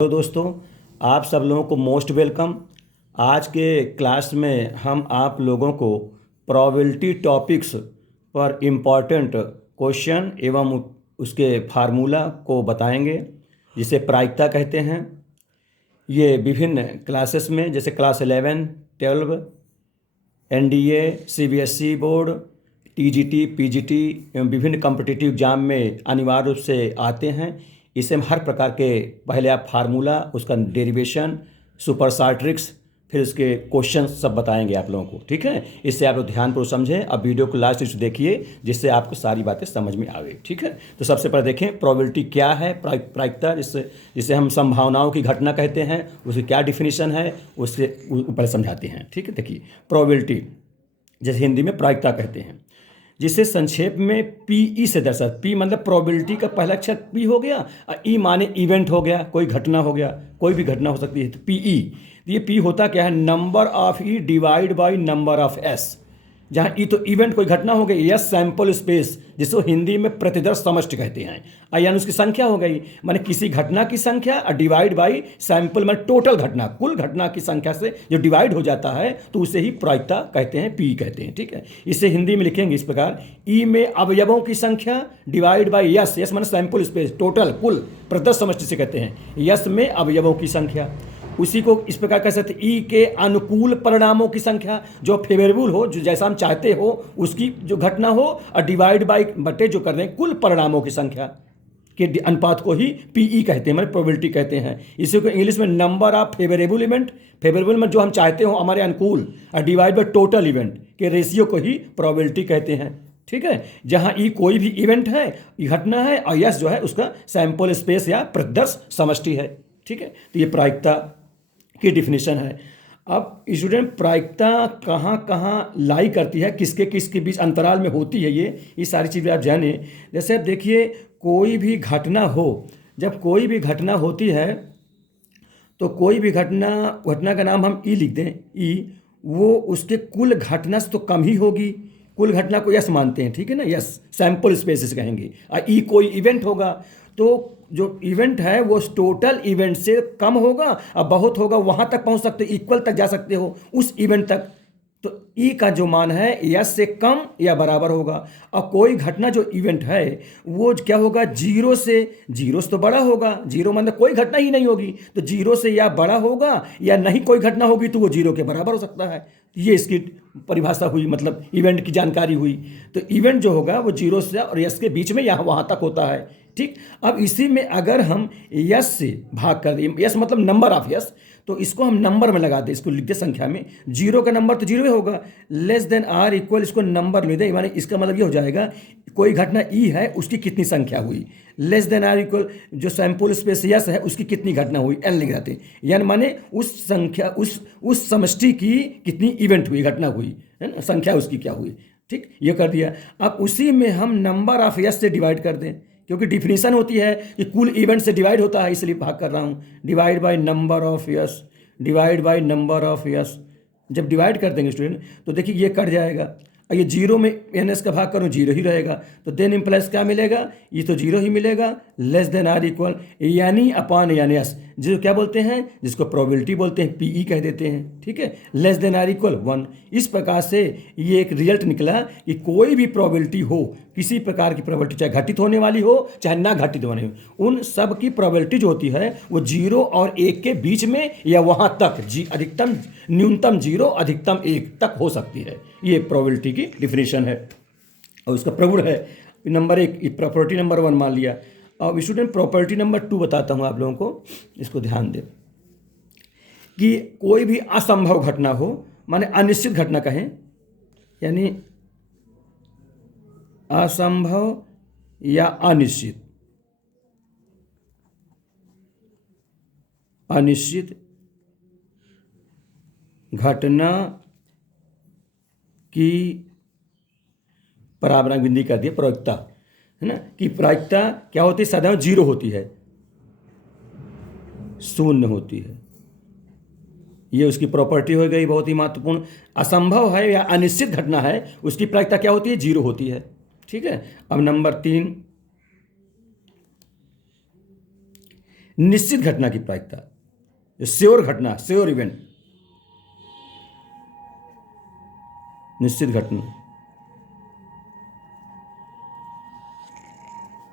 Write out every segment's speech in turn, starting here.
तो दोस्तों, आप सब लोगों को मोस्ट वेलकम। आज के क्लास में हम आप लोगों को प्रोबेबिलिटी टॉपिक्स पर इम्पॉर्टेंट क्वेश्चन एवं उसके फार्मूला को बताएंगे, जिसे प्रायिकता कहते हैं। ये विभिन्न क्लासेस में, जैसे class 11, 12, NDA, CBSE board, TGT, PGT एवं विभिन्न कॉम्पिटिटिव एग्जाम में अनिवार्य रूप से आते हैं। इसे हम हर प्रकार के पहले आप फार्मूला, उसका डेरिवेशन, सुपर शॉर्ट ट्रिक्स, फिर उसके क्वेश्चन सब बताएंगे आप लोगों को। ठीक है, इससे आप लोग ध्यानपूर्वक समझें। अब वीडियो को लास्ट तक देखिए, जिससे आपको सारी बातें समझ में आवे। ठीक है, तो सबसे पहले देखें प्रोबेबिलिटी क्या है। प्रायिकता, जिसे हम संभावनाओं की घटना कहते हैं, उसकी क्या डिफिनीशन है, उससे ऊपर समझाते हैं। ठीक है, देखिए प्रोबेबिलिटी, जैसे हिंदी में प्रायिकता कहते हैं, जिसे संक्षेप में पीई से दर्शा। पी मतलब प्रोबेबिलिटी का पहला अक्षर पी हो गया, और ई माने इवेंट हो गया, कोई घटना हो गया, कोई भी घटना हो सकती है। तो पीई, ये पी होता क्या है? Number of E divide by number of S. जहाँ ई तो इवेंट, कोई घटना हो गई, एस सैंपल स्पेस, जिसको हिंदी में प्रतिदर्श समष्टि कहते हैं। यानी उसकी संख्या हो गई, माने किसी घटना की संख्या, और डिवाइड बाई सैंपल माने टोटल घटना, कुल घटना की संख्या से जो डिवाइड हो जाता है, तो उसे ही प्रायिकता कहते हैं, पी कहते हैं। ठीक है, इसे हिंदी में लिखेंगे इस प्रकार: ई में अवयवों की संख्या डिवाइड बाई यस, यस माने सैंपल स्पेस, टोटल कुल प्रतिदर्श समष्टि से कहते हैं, यस में अवयवों की संख्या। उसी को इस प्रकार कह सकते हैं, ई के अनुकूल परिणामों की संख्या, जो फेवरेबल हो, जो जैसा हम चाहते हो उसकी जो घटना हो, और डिवाइड बाई बटे जो कर रहे हैं कुल परिणामों की संख्या के अनुपात को ही पीई कहते हैं, मतलब प्रोबेबिलिटी कहते हैं। इसी को इंग्लिश में number of favourable event, favourable में जो हम चाहते हो हमारे अनुकूल, और डिवाइड बाई टोटल इवेंट के रेशियो को ही प्रोबेबिलिटी कहते हैं। ठीक है, जहां ई कोई भी इवेंट है, घटना है, और यस जो है उसका सैंपल स्पेस या प्रतिदर्श समष्टि है। ठीक है, तो ये प्रायिकता की डिफिनीशन है। अब स्टूडेंट, प्रायिकता कहाँ कहाँ लाई करती है, किसके किसके बीच अंतराल में होती है, ये सारी चीज़ें आप जाने। जैसे आप देखिए, कोई भी घटना हो, जब कोई भी घटना होती है, तो कोई भी घटना का नाम हम ई लिख दें, ई, वो उसके कुल घटना से तो कम ही होगी। कुल घटना को यस मानते हैं, ठीक है ना, यस सैंपल स्पेसिस कहेंगे। और ई कोई इवेंट होगा, तो जो इवेंट है वो टोटल इवेंट से कम होगा, और बहुत होगा, वहाँ तक पहुँच सकते हो, इक्वल तक जा सकते हो उस इवेंट तक। तो ई का जो मान है यस से कम या बराबर होगा। और कोई घटना जो इवेंट है वो क्या होगा? जीरो से तो बड़ा होगा। जीरो मतलब कोई घटना ही नहीं होगी, तो जीरो से या बड़ा होगा, या नहीं कोई घटना होगी तो वो जीरो के बराबर हो सकता है। ये इसकी परिभाषा हुई, मतलब इवेंट की जानकारी हुई। तो इवेंट जो होगा वो जीरो से और यस के बीच में यहाँ वहाँ तक होता है। ठीक, अब इसी में अगर हम यस से भाग कर दें, यस मतलब नंबर ऑफ यस, तो इसको हम नंबर में लगा दें, इसको लिख दे संख्या में। जीरो का नंबर तो जीरो ही होगा, लेस देन आर इक्वल, इसको नंबर ले दें, माने इसका मतलब ये हो जाएगा कोई घटना ई है उसकी कितनी संख्या हुई, लेस देन आर इक्वल जो सैंपल स्पेस यस है उसकी कितनी घटना हुई, एन लिख जाते हैं। यानी माने उस संख्या, उस समष्टि की कितनी इवेंट हुई, घटना हुई, है ना, संख्या उसकी क्या हुई। ठीक, ये कर दिया। अब उसी में हम नंबर ऑफ यस से डिवाइड कर दें, क्योंकि डिफिनीशन होती है कि कुल इवेंट से डिवाइड होता है, इसलिए भाग कर रहा हूँ। Divide by number of yes, divide by number of yes. जब डिवाइड कर देंगे स्टूडेंट, तो देखिए ये कट जाएगा, और ये जीरो में एन एस का भाग करूँ, जीरो ही रहेगा। तो देन इम्प्लाइज क्या मिलेगा? ये तो जीरो ही मिलेगा, लेस देन आर इक्वल यानी अपॉन यानी एस, जिसको क्या बोलते हैं, जिसको प्रोबेबिलिटी बोलते हैं, पीई कह देते हैं। ठीक है, लेस देन आर इक्वल 1। इस प्रकार से ये एक रिजल्ट निकला कि कोई भी प्रोबेबिलिटी हो, किसी प्रकार की प्रोबेबिलिटी, चाहे घटित होने वाली हो चाहे ना घटित होने हो, उन सब की प्रोबेबिलिटी जो होती है वो जीरो और एक के बीच में या वहाँ तक, अधिकतम न्यूनतम जीरो अधिकतम एक तक हो सकती है। ये प्रोबेबिलिटी की डिफिनेशन है, और उसका प्रगुण है नंबर एक, प्रॉपर्टी नंबर 1 मान लिया। अब स्टूडेंट, प्रॉपर्टी नंबर 2 बताता हूँ आप लोगों को, इसको ध्यान दें। कि कोई भी असंभव घटना हो, माने अनिश्चित घटना कहें, यानी असंभव या अनिश्चित घटना की परावलंबी बिंदी कर दिया प्रायिकता, है ना, कि प्रायिकता क्या होती है? सदैव जीरो होती है, शून्य होती है। ये उसकी प्रॉपर्टी हो गई, बहुत ही महत्वपूर्ण। असंभव है या अनिश्चित घटना है, उसकी प्रायिकता क्या होती है? जीरो होती है। ठीक है, अब नंबर 3, निश्चित घटना की प्रायिकता, श्योर घटना, श्योर इवेंट, निश्चित घटना,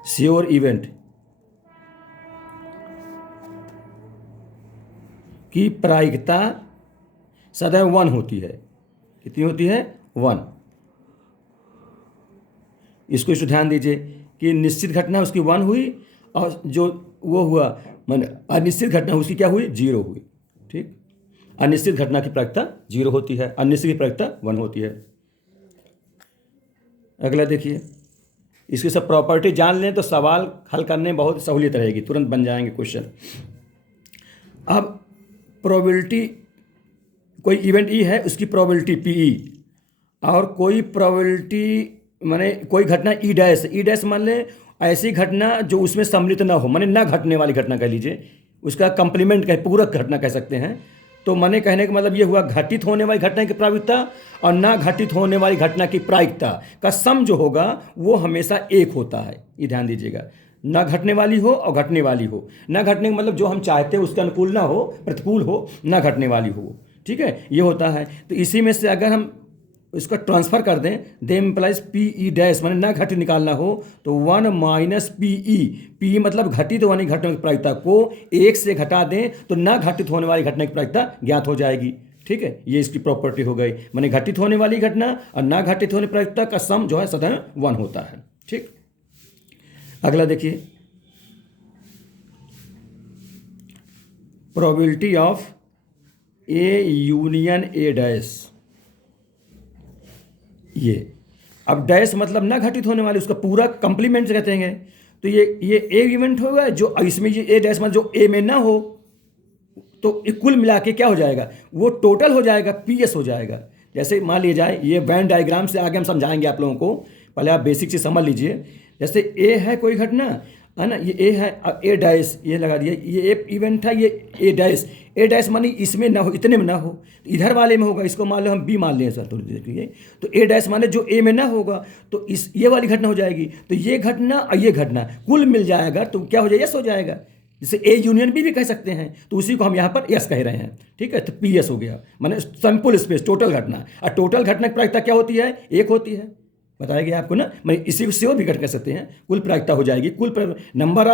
श्योर इवेंट की प्रायिकता सदैव 1 होती है। कितनी होती है? 1। इसको ध्यान दीजिए कि निश्चित घटना उसकी 1 हुई और जो वो हुआ माने अनिश्चित घटना उसकी क्या हुई? 0 हुई। ठीक, अनिश्चित घटना की प्रायिकता 0 होती है, अनिश्चित की प्रायिकता 1 होती है। अगला देखिए, इसकी सब प्रॉपर्टी जान लें तो सवाल हल करने में बहुत सहूलियत रहेगी, तुरंत बन जाएंगे क्वेश्चन। अब प्रोबेबिलिटी, कोई इवेंट ई है उसकी प्रोबेबिलिटी पीई, और कोई प्रोबेबिलिटी माने कोई घटना ई डैश मान लें ऐसी घटना जो उसमें सम्मिलित ना हो, माने ना घटने वाली घटना कह लीजिए, उसका कंप्लीमेंट कह, पूरक घटना कह सकते हैं। तो माने कहने का मतलब ये हुआ घटित होने वाली घटना की प्रायिकता और ना घटित होने वाली घटना की प्रायिकता का सम जो होगा वो हमेशा 1 होता है। ये ध्यान दीजिएगा, ना घटने वाली हो और घटने वाली हो। ना घटने का मतलब जो हम चाहते हैं उसके अनुकूल ना हो, प्रतिकूल हो, ना घटने वाली हो। ठीक है, ये होता है। तो इसी में से अगर हम इसका ट्रांसफर कर दें, दे इम्प्लाइज पी ई डैश माने ना घटित निकालना हो तो 1 माइनस पी ई, पी मतलब घटित होने की घटना की प्रायिकता को 1 से घटा दें तो ना घटित होने वाली घटना की प्रायिकता ज्ञात हो जाएगी। ठीक है, ये इसकी प्रॉपर्टी हो गई, माने घटित होने वाली घटना और ना घटित होने प्रायिकता का सम जो है सदैव 1 होता है। ठीक, अगला देखिए, probability of A union A dash. ये अब डैश मतलब ना घटित होने वाले, उसका पूरा कंप्लीमेंट कहते हैं। तो ये ए इवेंट होगा जो इसमें ये ए डैश मतलब जो ए में ना हो तो कुल मिला के क्या हो जाएगा? वो टोटल हो जाएगा, पीएस हो जाएगा। जैसे मान लिया जाए, ये वेन डायग्राम से आगे हम समझाएंगे आप लोगों को, पहले आप बेसिक से समझ लीजिए। जैसे ए है कोई घटना है ना, ये ए है, अब ए डैश ये लगा दिया, ये ए इवेंट है, ये ए डैश मानी इसमें ना हो, इतने में ना हो, इधर वाले में होगा। इसको मान लो हम बी मान लें सर, थोड़ी देर के लिए। तो ए डैश माने जो ए में ना होगा तो इस ये वाली घटना हो जाएगी। तो ये घटना और ये घटना कुल मिल जाएगा तो क्या हो जाएगा? यस हो जाएगा। जिसे ए यूनियन बी भी कह सकते हैं, तो उसी को हम यहाँ पर यस कह रहे हैं। ठीक है, तो पी एस हो गया, माने सैंपल स्पेस, टोटल घटना। और टोटल घटना की प्रायिकता क्या होती है? 1 होती है। बताया गया आपको ना, मैं इसी से और भी घट कर सकते हैं। कुल प्रायिकता हो जाएगी, नंबर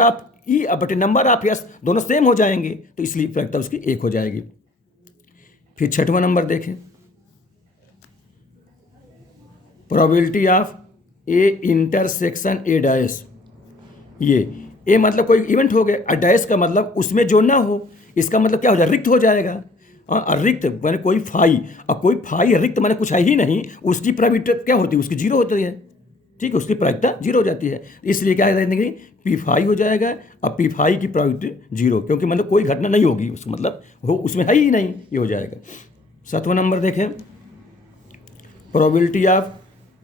ऑफ ई बटे नंबर ऑफ यस दोनों सेम हो जाएंगे, तो इसलिए प्रायिकता उसकी 1 हो जाएगी। फिर 6वां नंबर देखें, probability of A intersection A dash. ये ए मतलब कोई इवेंट हो गया, डैश का मतलब उसमें जो ना हो, इसका मतलब क्या हो जाएगा? रिक्त हो जाएगा। रिक्त मैंने कोई फाई, अब कोई फाई रिक्त मैंने कुछ है ही नहीं, उसकी प्रायिकता क्या होती है? उसकी 0 होती है। ठीक है, उसकी प्रायिकता 0 हो जाती है। इसलिए क्या देंगे? पी फाई हो जाएगा। अब पी फाई की प्रायिकता 0, क्योंकि मतलब कोई घटना नहीं होगी, उसका मतलब हो उसमें है ही नहीं, ये हो जाएगा। 7वां नंबर देखें, प्रोबेबिलिटी ऑफ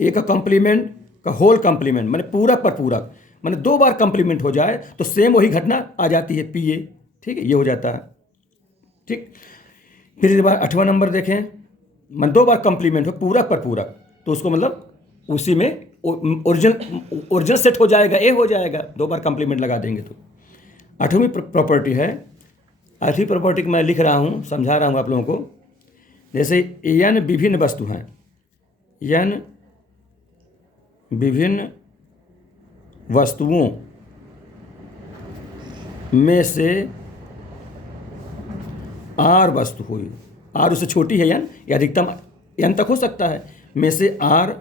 ए का कंप्लीमेंट का होल कंप्लीमेंट, मैंने पूरक पर पूरक, मैंने 2 बार कंप्लीमेंट हो जाए तो सेम वही घटना आ जाती है, पी ए। ठीक है, ये हो जाता है। ठीक, फिर इस बार 8वां नंबर देखें, मैं 2 बार कंप्लीमेंट हो पूरक पर पूरक, तो उसको मतलब उसी में ओरिजिनल सेट हो जाएगा, ए हो जाएगा, 2 बार कंप्लीमेंट लगा देंगे तो। 8वीं प्रॉपर्टी है, 8वीं प्रॉपर्टी मैं लिख रहा हूँ, समझा रहा हूँ आप लोगों को। जैसे n विभिन्न वस्तु हैं, n विभिन्न वस्तुओं में से r वस्तु हुई, r उससे छोटी है n, या अधिकतम n तक हो सकता है, में से r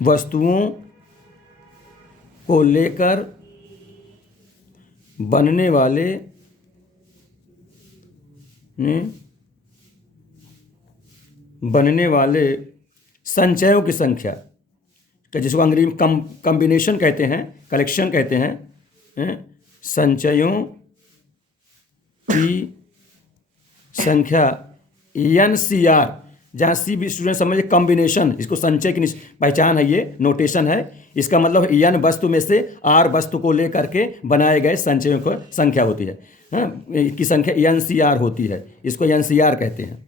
वस्तुओं को लेकर बनने वाले संचयों की संख्या, जिसको अंग्रेजी में कॉम्बिनेशन कहते हैं, कलेक्शन कहते हैं, संचयों की संख्या NCR, जहाँ सी भी स्टूडेंट समझे कॉम्बिनेशन, इसको संचय की पहचान है, ये नोटेशन है। इसका मतलब n वस्तु में से r वस्तु को लेकर के बनाए गए संचयों की संख्या होती है, की संख्या NCR होती है, इसको NCR कहते हैं।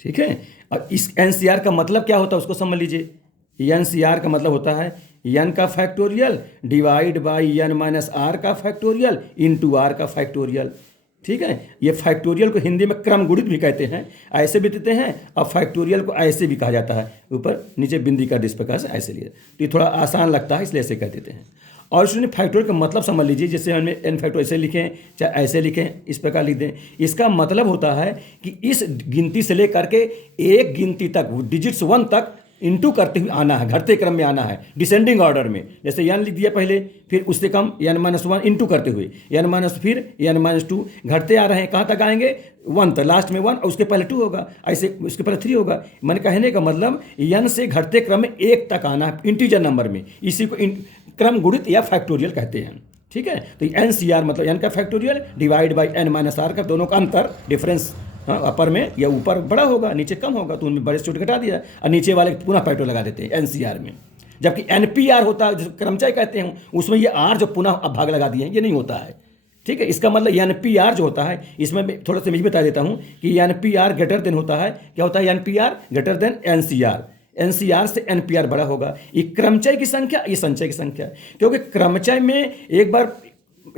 ठीक है, अब इस NCR का मतलब क्या होता है उसको समझ लीजिए। NCR का मतलब होता है एन का factorial divide by N minus R का फैक्टोरियल इंटू आर का फैक्टोरियल। ठीक है, ये फैक्टोरियल को हिंदी में क्रम गुणित भी कहते हैं, ऐसे भी देते हैं, और फैक्टोरियल को ऐसे भी कहा जाता है, ऊपर नीचे बिंदी का इस प्रकार से ऐसे लिए, तो ये थोड़ा आसान लगता है इसलिए ऐसे कह देते हैं। और इसमें फैक्टोरियल का मतलब समझ लीजिए, जैसे हमने एन फैक्टोरियल ऐसे लिखें चाहे ऐसे लिखें, इस प्रकार लिख दें। इसका मतलब होता है कि इस गिनती से लेकर के एक गिनती तक, डिजिट्स 1 तक इंटू करते हुए आना है, घटते क्रम में आना है, डिसेंडिंग ऑर्डर में। जैसे एन लिख दिया पहले, फिर उससे कम एन माइनस 1 इंटू करते हुए एन माइनस, फिर एन माइनस 2, घटते आ रहे हैं, कहाँ तक आएंगे 1 तक, लास्ट में 1 और उसके पहले 2 होगा, ऐसे उसके पहले 3 होगा। मैंने कहने का मतलब एन से घटते क्रम में 1 तक आना है इंटीजर नंबर में, इसी को क्रम गुणित या फैक्टोरियल कहते हैं। ठीक है, तो एन सी आर मतलब एन का factorial divide by N minus R का, दोनों का अंतर, डिफरेंस, हाँ, अपर में या ऊपर बड़ा होगा, नीचे कम होगा, तो उनमें बड़े से छोटे घटा दिया, और नीचे वाले पुनः फैक्टर लगा देते हैं एनसीआर में। जबकि एनपीआर होता है, जो क्रमचय कहते हैं, उसमें ये आर जो पुनः भाग लगा दिए हैं, ये नहीं होता है। ठीक है, इसका मतलब एनपीआर जो होता है, इसमें मैं थोड़ा सा मैं बता देता हूँ कि एनपीआर ग्रेटर देन होता है, क्या होता है, NPR greater than NCR, NCR से एनपीआर बड़ा होगा। ये क्रमचय की संख्या, ये संचय की संख्या, क्योंकि क्रमचय में एक बार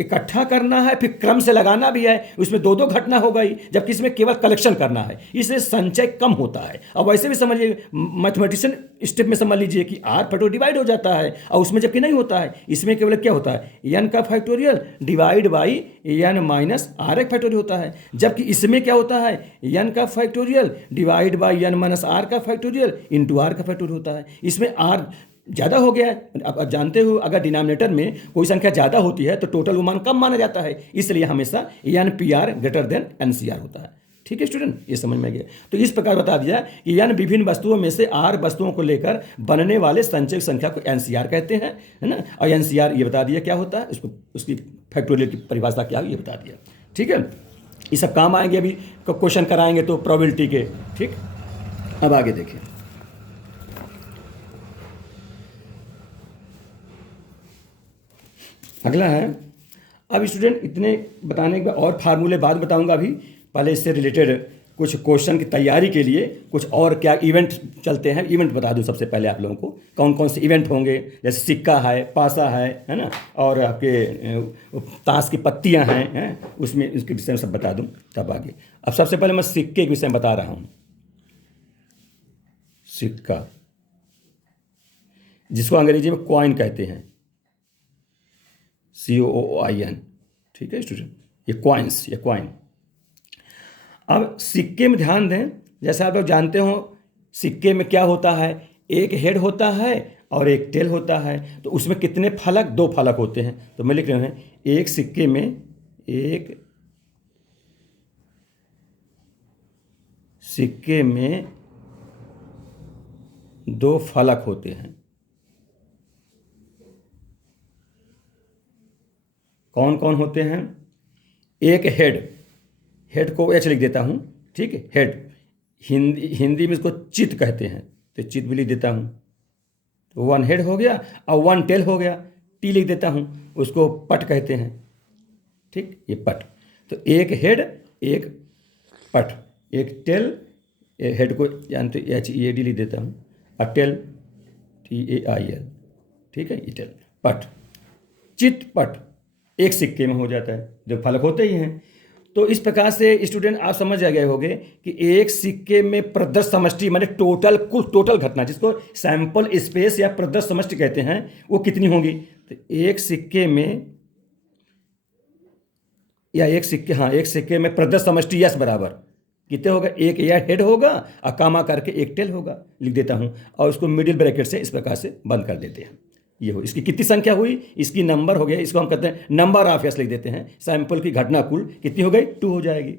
इकट्ठा करना है, फिर क्रम से लगाना भी है, उसमें 2 घटना हो गई, जबकि इसमें केवल कलेक्शन करना है, इसलिए संचय कम होता है। अब वैसे भी समझिए, मैथमेटिशियन स्टेप में समझ लीजिए कि आर फैक्टोरियल डिवाइड हो जाता है, और उसमें जबकि नहीं होता है, इसमें केवल क्या होता है, एन का factorial divide by N minus R एक फैक्टोरियल होता है, जबकि इसमें क्या होता है, एन का factorial divide by N minus R का फैक्टोरियल इंटू आर का फैक्टोरियल होता है। इसमें आर ज़्यादा हो गया है, आप जानते हो अगर डिनोमिनेटर में कोई संख्या ज़्यादा होती है तो टोटल मान कम माना जाता है, इसलिए हमेशा N P R greater than N C R होता है। ठीक है स्टूडेंट, ये समझ में गया। तो इस प्रकार बता दिया कि एन विभिन्न वस्तुओं में से आर वस्तुओं को लेकर बनने वाले संचय संख्या को एन सी आर कहते हैं, है ना। और एन सी आर ये बता दिया क्या होता है, उसको उसकी फैक्टोरियल की परिभाषा क्या है ये बता दिया। ठीक है, ये सब काम आएंगे, अभी क्वेश्चन कराएंगे तो प्रोबेबिलिटी के। ठीक, अब आगे देखिए, अगला है, अब स्टूडेंट इतने बताने के बाद और फार्मूले बाद बताऊंगा, अभी पहले इससे रिलेटेड कुछ क्वेश्चन की तैयारी के लिए कुछ और क्या इवेंट चलते हैं, इवेंट बता दूं सबसे पहले आप लोगों को कौन कौन से इवेंट होंगे। जैसे सिक्का है, पासा है ना, और आपके ताश की पत्तियां हैं, उसमें इसके विषय में सब बता दूं तब आगे। अब सबसे पहले मैं सिक्के के विषय में बता रहा हूँ। सिक्का, जिसको अंग्रेजी में कॉइन कहते हैं, COOIN। ठीक है स्टूडेंट, ये कॉइन्स, ये कॉइन। अब सिक्के में ध्यान दें, जैसा आप लोग जानते हो सिक्के में क्या होता है, एक हेड होता है और एक टेल होता है, तो उसमें कितने फलक, 2 फलक होते हैं। तो मैं लिख रहे हैं एक सिक्के में, एक सिक्के में 2 फलक होते हैं। कौन कौन होते हैं, एक हेड को एच लिख देता हूँ। ठीक है, हेड, हिंदी में इसको चित कहते हैं, तो चित भी लिख देता हूँ, तो 1 हेड हो गया, और 1 टेल हो गया, टी लिख देता हूँ, उसको पट कहते हैं। ठीक, ये पट, तो एक हेड, एक पट, एक टेल, हेड को जानते HEAD लिख देता हूँ, और टेल TAIL। ठीक है, ये टेल, पट, चित पट एक सिक्के में हो जाता है, जो फलक होते ही हैं। तो इस प्रकार से स्टूडेंट आप समझ आ गए होंगे कि एक सिक्के में प्रदर्श समष्टि माने टोटल, कुल टोटल घटना, जिसको सैंपल स्पेस या प्रदर्श समष्टि कहते हैं, वो कितनी होगी। तो एक सिक्के में, या एक सिक्के में प्रदर्श समष्टि यस बराबर कितने होगा, एक या हेड होगा और कामा करके एक टेल होगा, लिख देता हूँ, और उसको मिडिल ब्रैकेट से इस प्रकार से बंद कर देते हैं। ये हो, इसकी कितनी संख्या हुई, इसकी नंबर हो गया, इसको हम कहते हैं नंबर ऑफ यस लिख देते हैं। सैंपल की घटना कुल कितनी हो गई, 2 हो जाएगी।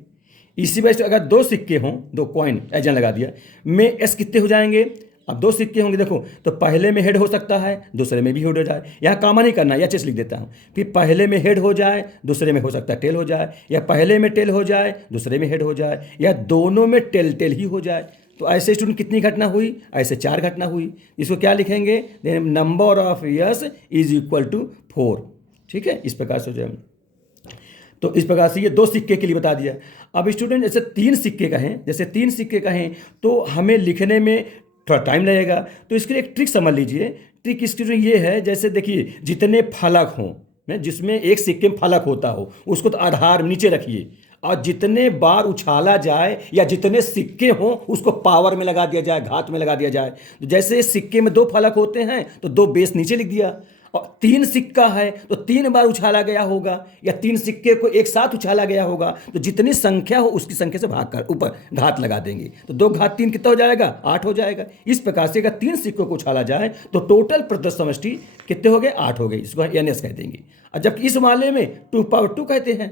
इसी वजह से अगर 2 सिक्के हों, 2 कॉइन एजन लगा दिया, में एस कितने हो जाएंगे। अब 2 सिक्के होंगे, देखो, तो पहले में हेड हो सकता है, दूसरे में भी हेड हो जाए, यहाँ कामा नहीं करना, या चेस लिख देता हूँ। फिर पहले में हेड हो जाए, दूसरे में हो सकता है टेल हो जाए, या पहले में टेल हो जाए, दूसरे में हेड हो जाए, या दोनों में टेल ही हो जाए। तो ऐसे स्टूडेंट कितनी घटना हुई, ऐसे 4 घटना हुई। इसको क्या लिखेंगे, number of yes is equal to 4। ठीक है, इस प्रकार से हो जाए। तो इस प्रकार से ये 2 सिक्के के लिए बता दिया। अब स्टूडेंट जैसे 3 सिक्के कहें, तो हमें लिखने में थोड़ा टाइम लगेगा। तो इसके लिए एक ट्रिक समझ लीजिए ट्रिक इसकी जो ये है, जैसे देखिए जितने फलक हों, जिसमें एक सिक्के में फलक होता हो उसको तो आधार नीचे रखिए, और जितने बार उछाला जाए या जितने सिक्के हों उसको पावर में लगा दिया जाए, घात में लगा दिया जाए। तो जैसे सिक्के में 2 फलक होते हैं तो 2 बेस नीचे लिख दिया, और 3 सिक्का है तो 3 बार उछाला गया होगा या 3 सिक्के को एक साथ उछाला गया होगा, तो जितनी संख्या हो उसकी संख्या से भाग कर ऊपर घात लगा देंगे, तो 2 घात 3 कितना हो जाएगा, 8 हो जाएगा। इस प्रकार से अगर 3 सिक्कों को उछाला जाए तो टोटल प्रदत्त समष्टि कितने हो गए, 8 हो गए, इसको NS कह देंगे। और जबकि इस वाले में 2 कहते हैं,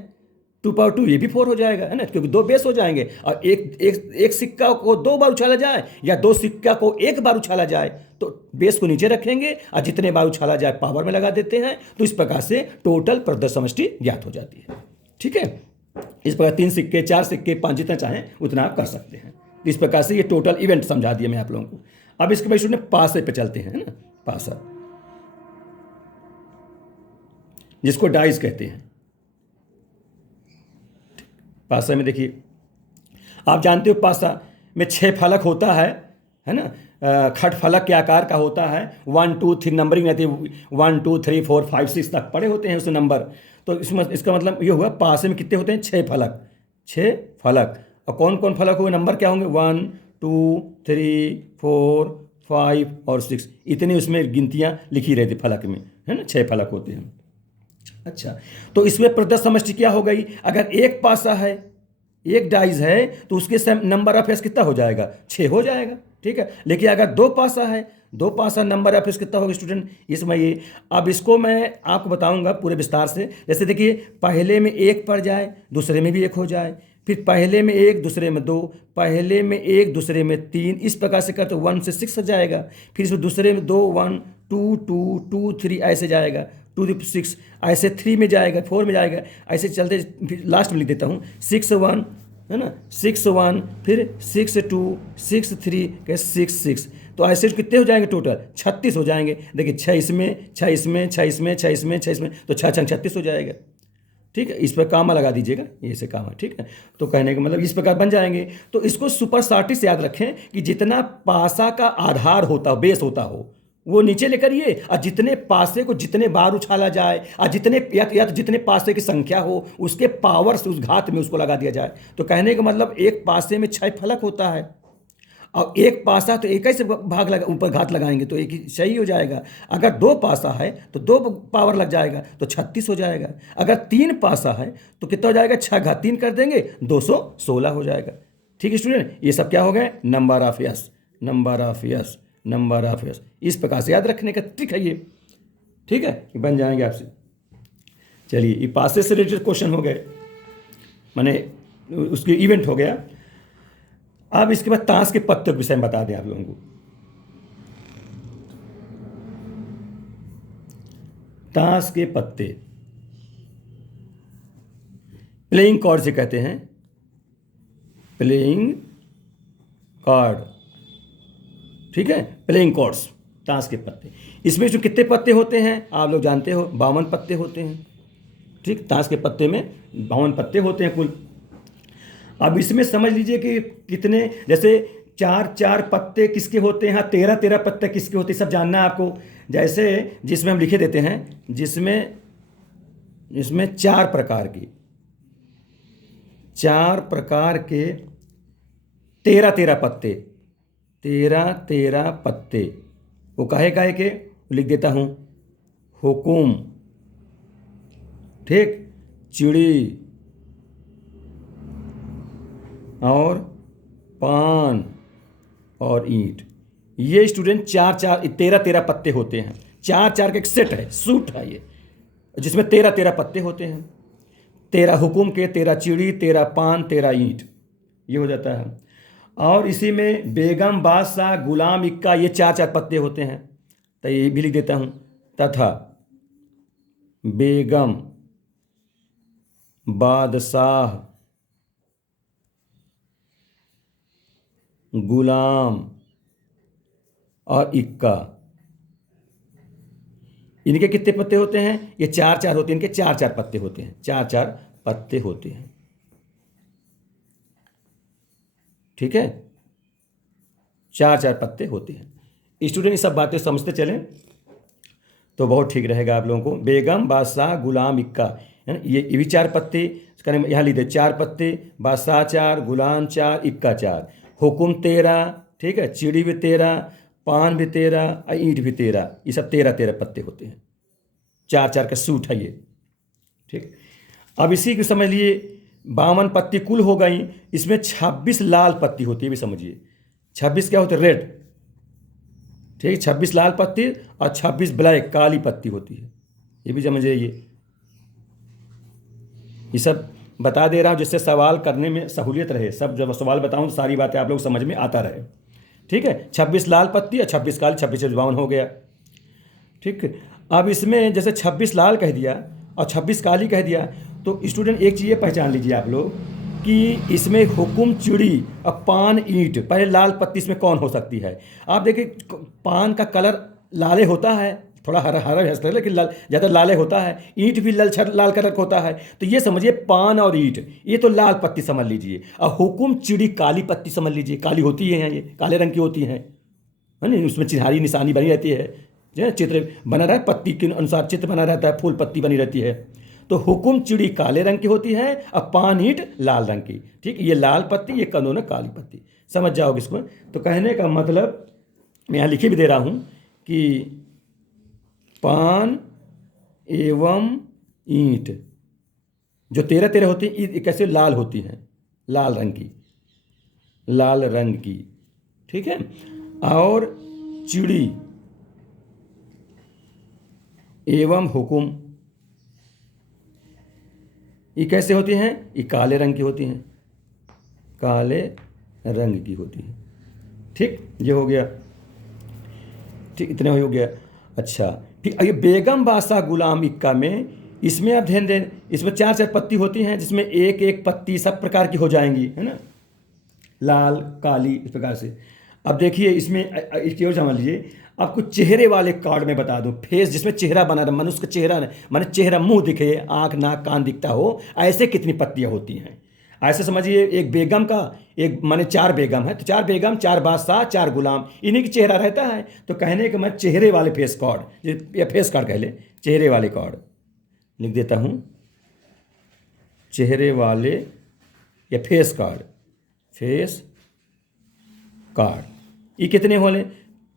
2 ये भी 4 हो जाएगा, है ना, क्योंकि 2 बेस हो जाएंगे। और एक सिक्का को 2 बार उछाला जाए या 2 सिक्का को 1 बार उछाला जाए तो बेस को नीचे रखेंगे और जितने बार उछाला जाए पावर में लगा देते हैं, तो इस प्रकार से टोटल प्रदत्त समष्टि ज्ञात हो जाती है। ठीक है, इस प्रकार 3 सिक्के, 4 सिक्के, 5 जितना चाहें उतना आप कर सकते हैं। तो इस प्रकार से ये टोटल इवेंट समझा दिया मैं आप लोगों को। अब इसके बाद स्टूडेंट पासे पे चलते हैं, है ना, पासा जिसको डाइस कहते हैं। पासा में देखिए, आप जानते हो पासा में 6 फलक होता है ना, खट फलक के आकार का होता है। 1 2 3 नंबरिंग रहती है, 1 2 3 4 5 6 तक पड़े होते हैं उसमें नंबर। तो इसमें इसका मतलब ये हुआ पासे में कितने होते हैं, 6 फलक, 6 फलक। और कौन कौन फलक हुए, नंबर क्या होंगे, 1 2 3 4 5 और 6, इतनी उसमें गिनतियाँ लिखी रहती फलक में, है ना, 6 फलक होते हैं। अच्छा, तो इसमें प्रदत्त समष्टि क्या हो गई, अगर एक पासा है, एक डाइज है, तो उसके नंबर ऑफ एस कितना हो जाएगा, 6 हो जाएगा। ठीक है, लेकिन अगर 2 पासा है, 2 पासा नंबर ऑफ एस कितना होगा स्टूडेंट, इसमें ये अब इसको मैं आपको बताऊंगा पूरे विस्तार से। जैसे देखिए, पहले में 1 पड़ जाए, दूसरे में भी 1 हो जाए, फिर पहले में 1, दूसरे में 2, पहले में 1, दूसरे में 3, इस प्रकार से करते 1 से 6 हो जाएगा। फिर इसमें दूसरे में 2 1 2 2 2 3 ऐसे जाएगा, 2 6 ऐसे 3 में जाएगा, 4 में जाएगा, ऐसे चलते। फिर लास्ट में लिख देता हूँ 6 1, है ना, 6 1, फिर 6 2 6 3 6 6, तो ऐसे कितने हो जाएंगे, टोटल 36 हो जाएंगे। देखिए 6 इसमें, 6 इसमें, 6 इसमें, 6 इसमें, 6 इसमें, तो 6 6 36 हो जाएगा। ठीक है, इस पर कामा लगा दीजिएगा, ये से कामा। ठीक है, तो कहने का मतलब इस प्रकार बन जाएंगे। तो इसको सुपर सार्टिस से याद रखें कि जितना पासा का आधार होता हो, बेस होता हो, वो नीचे लेकर ये, और जितने पासे को जितने बार उछाला जाए, और जितने या तो जितने पासे की संख्या हो उसके पावर से उस घात में उसको लगा दिया जाए। तो कहने का मतलब एक पासे में 6 फलक होता है, और एक पासा तो एक ही से भाग लगा, ऊपर घात लगाएंगे तो एक ही सही हो जाएगा। अगर 2 पासा है तो 2 पावर लग जाएगा तो 36 हो जाएगा। अगर 3 पासा है तो कितना हो जाएगा, 6 घात 3 कर देंगे, 216 हो जाएगा। ठीक है स्टूडेंट, ये सब क्या हो गए, number of yes, number of yes, number of yes. इस प्रकार से याद रखने का ट्रिक है ये। ठीक है, बन जाएंगे आपसे। चलिए, ये पासे से रिलेटेड क्वेश्चन हो गए, माने उसके इवेंट हो गया। अब इसके बाद ताश के पत्ते के विषय में बता दें आप लोगों को। ताश के पत्ते प्लेइंग कार्ड से कहते हैं, प्लेइंग कार्ड। ठीक है, प्लेइंग कार्ड्स, ताश के पत्ते। इसमें जो कितने पत्ते होते हैं आप लोग जानते हो, 52 पत्ते होते हैं। ठीक, ताश के पत्ते में 52 पत्ते होते हैं कुल। अब इसमें समझ लीजिए कि कितने, जैसे 4 पत्ते किसके होते हैं, हाँ 13 पत्ते किसके होते हैं, सब जानना है आपको। जैसे जिसमें हम लिखे देते हैं, जिसमें 4 प्रकार की, 4 प्रकार के 13 पत्ते, 13 पत्ते, वो काहे के लिख देता हूँ, हुकुम, ठीक, चिड़ी और पान और ईंट। ये स्टूडेंट 13 पत्ते होते हैं। 4 का एक सेट है, सूट है ये, जिसमें 13 पत्ते होते हैं। 13 हुकुम के, 13 चिड़ी, 13 पान, 13 ईंट, ये हो जाता है। और इसी में बेगम, बादशाह, गुलाम, इक्का, ये 4 पत्ते होते हैं। तो ये भी लिख देता हूँ, तथा बेगम, बादशाह, गुलाम और इक्का, इनके कितने पत्ते होते हैं, ये 4 होते हैं, इनके 4 पत्ते होते हैं, 4 पत्ते होते हैं। ठीक है, 4 पत्ते होते हैं। स्टूडेंट ये सब बातें समझते चलें। तो बहुत ठीक रहेगा आप लोगों को। बेगम, बादशाह, गुलाम, इक्का, है ना, ये भी 4 पत्ते करें, यहाँ लिख दे 4 पत्ते, बादशाह 4, गुलाम 4, इक्का 4, हुकुम 13, ठीक है, चिड़ी भी 13, पान भी 13 और ईंट भी 13, ये सब 13 पत्ते होते हैं। 4 का सूट है ये, ठीक। अब इसी को समझ लिए 52 पत्ती कुल हो गई, इसमें 26 लाल पत्ती होती है, भी समझिए 26 क्या होते हैं, रेड, ठीक, 26 लाल पत्ती और 26 ब्लैक काली पत्ती होती है, ये भी समझिए। ये सब बता दे रहा हूँ जिससे सवाल करने में सहूलियत रहे, सब जब सवाल बताऊँ तो सारी बातें आप लोग समझ में आता रहे, ठीक है। 26 लाल पत्ती और 26 काली, 26 52 हो गया, ठीक। अब इसमें जैसे 26 लाल कह दिया और 26 काली कह दिया, तो स्टूडेंट एक चीज़ ये पहचान लीजिए आप लोग कि इसमें हुकुम, चिड़ी और पान, ईंट, पहले लाल पत्ती इसमें कौन हो सकती है। आप देखिए पान का कलर लाले होता है, थोड़ा हरा हरा भी हंसता है लेकिन लाल ज़्यादा लाले होता है, ईंट भी लाल कलर का होता है, तो ये समझिए पान और ईंट ये तो लाल पत्ती समझ लीजिए, और हुकुम, चिड़ी काली पत्ती समझ लीजिए, काली होती है यहाँ, ये काले रंग की होती है ना, उसमें चिन्हारी निशानी बनी रहती है, जो चित्र बना रहा है, पत्ती के अनुसार चित्र बना रहता है, फूल पत्ती बनी रहती है। तो हुकुम, चिड़ी काले रंग की होती है और पान, ईंट लाल रंग की, ठीक। ये लाल पत्ती, ये दोनों काली पत्ती, समझ जाओगे इसको। तो कहने का मतलब मैं यहाँ लिखे भी दे रहा हूँ कि पान एवं ईंट जो 13 होती हैं, कैसे लाल होती हैं, लाल रंग की, लाल रंग की, ठीक है। और चिड़ी एवं हुकुम ये कैसे होती हैं, ये काले रंग की होती हैं, काले रंग की होती है, ठीक। ये हो गया, ठीक, इतने हो गया। अच्छा, फिर ये बेगम, बादशाह, गुलाम, इक्का में इसमें आप ध्यान दें, इसमें 4 पत्ती होती हैं जिसमें एक एक पत्ती सब प्रकार की हो जाएंगी, है ना, लाल, काली, इस प्रकार से। अब देखिए इसमें इसकी ओर समझ लीजिए, आपको चेहरे वाले कार्ड में बता दूं, फेस जिसमें चेहरा बना रहा, मनुष्य का चेहरा माने चेहरा, मुंह दिखे, आंख, नाक, कान दिखता हो, ऐसे कितनी पत्तियां होती हैं। ऐसे समझिए एक बेगम का, एक माने 4 बेगम है, तो 4 बेगम, 4 बादशाह, 4 गुलाम, इन्हीं की चेहरा रहता है। तो कहने का मैं चेहरे वाले फेस कार्ड, या फेस कार्ड कह ले, चेहरे वाले कार्ड लिख देता हूँ, चेहरे वाले या फेस कार्ड, फेस कार्ड, ये कितने होले,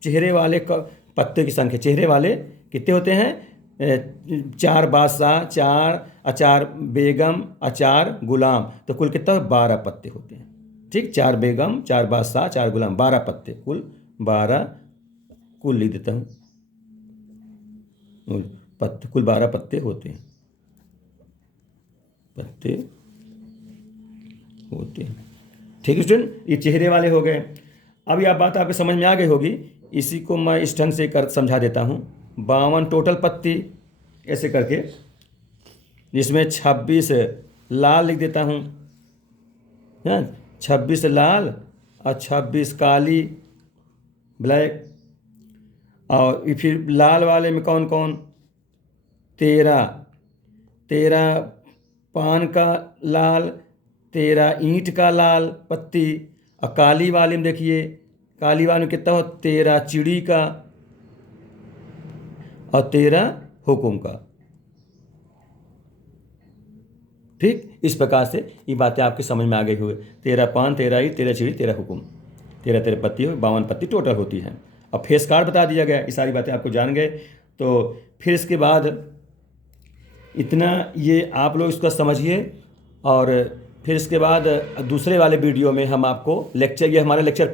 चेहरे वाले पत्ते की संख्या, चेहरे वाले कितने होते हैं, 4 बादशाह, 4 बेगम और 4 गुलाम, तो कुल कितना 12 पत्ते होते हैं, ठीक। 4 बेगम, 4 बादशाह, 4 गुलाम, 12 पत्ते, कुल 12, कुल लिख देता हूँ, पत्ते कुल 12 पत्ते होते हैं, पत्ते होते हैं, ठीक है स्टूडेंट। ये चेहरे वाले हो गए। अब यह बात आपके समझ में आ गई होगी, इसी को मैं इस ढंग से कर समझा देता हूँ। 52 टोटल पत्ती ऐसे करके, जिसमें 26 लाल लिख देता हूँ, 26 लाल और 26 काली, ब्लैक। और फिर लाल वाले में कौन कौन, 13 पान का लाल, 13 ईंट का लाल पत्ती। और काली वाले में देखिए, काली वाले में कितना हो, 13 चिड़ी का और 13 हुकुम का, ठीक। इस प्रकार से ये बातें आपकी समझ में आ गई हुई, 13 पान, 13 ईंट, 13 चिड़ी, 13 हुकुम, 13 पत्ती हो, 52 पत्ती टोटल होती हैं। अब फेस कार्ड बता दिया गया, ये सारी बातें आपको जान गए। तो फिर इसके बाद इतना ये आप लोग इसका समझिए, और फिर इसके बाद दूसरे वाले वीडियो में हम आपको लेक्चर, ये हमारा लेक्चर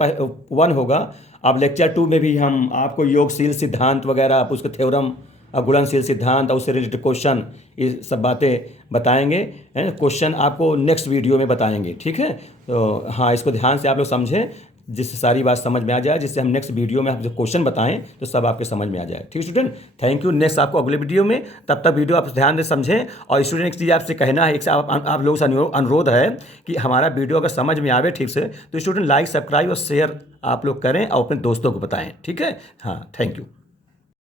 1 होगा। अब लेक्चर 2 में भी हम आपको योगशील सिद्धांत वगैरह, आप उसके थ्योरम, गुणनशील सिद्धांत और उससे रिलेटेड क्वेश्चन, ये सब बातें बताएंगे, है ना। क्वेश्चन आपको नेक्स्ट वीडियो में बताएंगे, ठीक है। तो हाँ, इसको ध्यान से आप लोग समझें, जिससे सारी बात समझ में आ जाए, जिससे हम नेक्स्ट वीडियो में हम जो क्वेश्चन बताएं तो सब आपके समझ में आ जाए, ठीक स्टूडेंट। Thank you. नेक्स्ट आपको अगले वीडियो में, तब तक वीडियो आप ध्यान से समझें। और स्टूडेंट एक चीज़ आपसे कहना है, एक आप लोगों से अनुरोध है कि हमारा वीडियो अगर समझ में आवे ठीक से, तो स्टूडेंट लाइक, सब्सक्राइब और शेयर आप लोग करें और अपने दोस्तों को बताएं, ठीक है। हाँ, थैंक यू।